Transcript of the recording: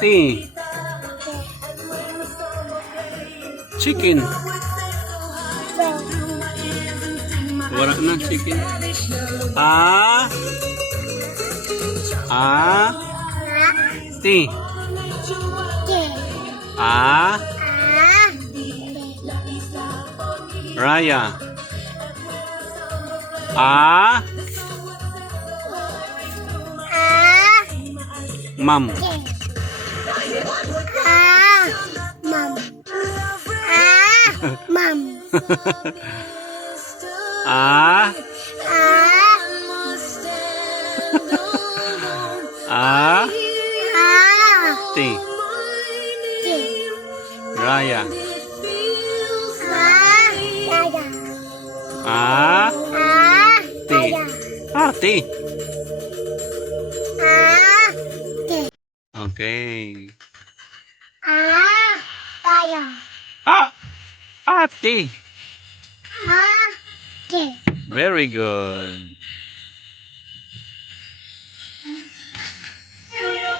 T. Chicken. Wala na chicken. A. T. A. Raya. A. Mom. Mom. A. A. T. Raya. A. T. Ah, T. Okay. Ah! Ah, T. Very good.